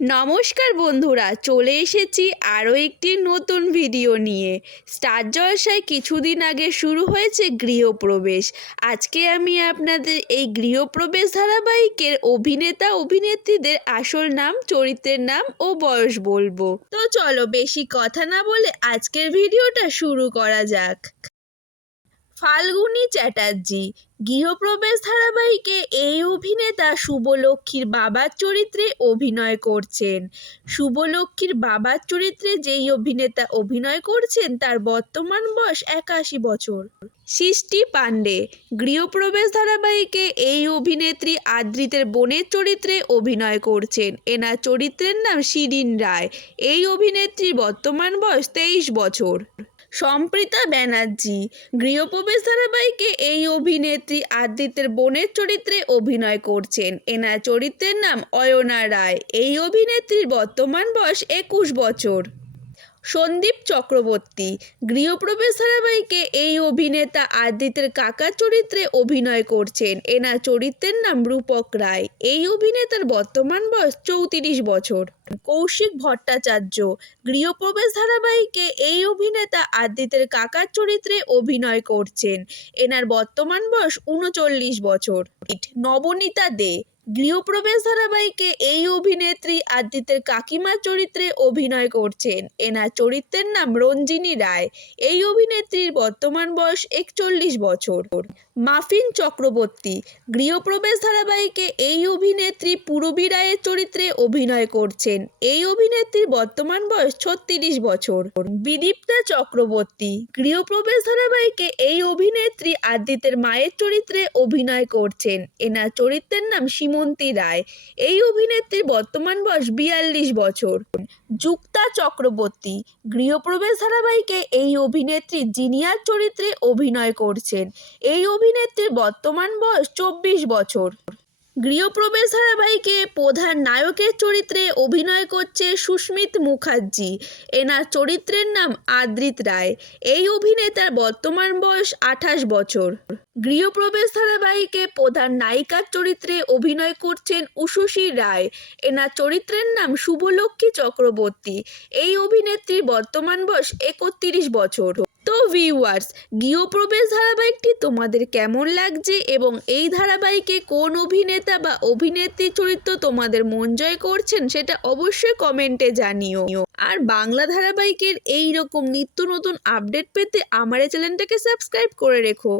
নমস্কার বন্ধুরা, চলে এসেছি আরও একটি নতুন ভিডিও নিয়ে। স্টার জলসায় কিছুদিন আগে শুরু হয়েছে গৃহপ্রবেশ। আজকে আমি আপনাদের এই গৃহপ্রবেশ ধারাবাহিকের অভিনেতা অভিনেত্রীদের আসল নাম, চরিত্রের নাম ও বয়স বলবো। তো চলো বেশি কথা না বলে আজকের ভিডিওটা শুরু করা যাক। ফাল্গুনী চ্যাটার্জি। গৃহপ্রবেশ ধারাবাহিকে এই অভিনেতা শুভলক্ষ্মীর বাবার চরিত্রে অভিনয় করছেন। শুভলক্ষ্মীর বাবার চরিত্রে যেই অভিনেতা অভিনয় করছেন তার বর্তমান বয়স 81 বছর। সৃষ্টি পাণ্ডে। গৃহপ্রবেশ ধারাবাহিকে এই অভিনেত্রী আদ্রিতের বোনের চরিত্রে অভিনয় করছেন। এনার চরিত্রের নাম শিরিন রায়। এই অভিনেত্রীর বর্তমান বয়স 23 বছর। সম্প্রীতা ব্যানার্জি। গৃহপ্রবেশ ধারাবাহিকে এই অভিনেত্রী আদ্রিতের বোনের চরিত্রে অভিনয় করছেন। এনার চরিত্রের নাম অয়না রায়। এই অভিনেত্রীর বর্তমান বয়স 21 বছর। সন্দীপ চক্রবর্তী। গৃহপ্রবেশ ধারাবাহিকে এই অভিনেতা আদ্রিতের কাকার চরিত্রে অভিনয় করছেন। এনার চরিত্রের নাম রূপক রায়। এই অভিনেতার বর্তমান বয়স 34 বছর। কৌশিক ভট্টাচার্য। গৃহপ্রবেশ ধারাবাহিকে এই অভিনেতা আদ্রিতের কাকার চরিত্রে অভিনয় করছেন। এনার বর্তমান বয়স 39 বছর। নবনীতা দে। গৃহপ্রবেশ ধারাবাহিকে এই অভিনেত্রী আদ্রিতের কাকিমার চরিত্রে অভিনয় করছেন। এনার চরিত্রের নাম রঞ্জিনী রায়। এই অভিনেত্রীর বর্তমান বয়স 41 বছর। মাফিন চক্রবর্তী। গৃহপ্রবেশ ধারাবাহিকে এই অভিনেত্রী পূরবী রায়ের চরিত্রে অভিনয় করছেন। এই অভিনেত্রীর বর্তমান বয়স 36 বছর। বিদীপ্তা চক্রবর্তী। গৃহপ্রবেশ ধারাবাহিকে এই অভিনেত্রী আদ্রিতের মায়ের চরিত্রে অভিনয় করছেন। এনার চরিত্রের নাম সীমন্তী রায়। এই অভিনেত্রীর বর্তমান বয়স 42 বছর। যুক্তা চক্রবর্তী। গৃহপ্রবেশ ধারাবাহিকে এই অভিনেত্রী জিনিয়ার চরিত্রে অভিনয় করছেন। এই অভিনেত্রীর বর্তমান বয়স 24 বছর। গৃহপ্রবেশ ধারাবাহিকে প্রধান নায়কের চরিত্রে অভিনয় করছে সুস্মিত মুখার্জি। এনার চরিত্রের নাম আদ্রিত রায়। এই অভিনেতার বর্তমান বয়স 28 বছর। গৃহপ্রবেশ ধারাবাহিকে প্রধান নায়িকার চরিত্রে অভিনয় করছেন উষসী রায়। এনার চরিত্রের নাম শুভলক্ষ্মী চক্রবর্তী। এই অভিনেত্রীর বর্তমান বয়স 31 বছর। তো ভিউয়ার্স, গৃহপ্রবেশ ধারাবাহিকটি তোমাদের কেমন লাগছে এবং এই ধারাবাহিকে কোন অভিনেতা বা অভিনেত্রীর চরিত্র তোমাদের মন জয় করছেন সেটা অবশ্যই কমেন্টে জানিও। আর বাংলা ধারাবাহিকের এই রকম নিত্য নতুন আপডেট পেতে আমার এই চ্যানেলটাকে সাবস্ক্রাইব করে রেখো।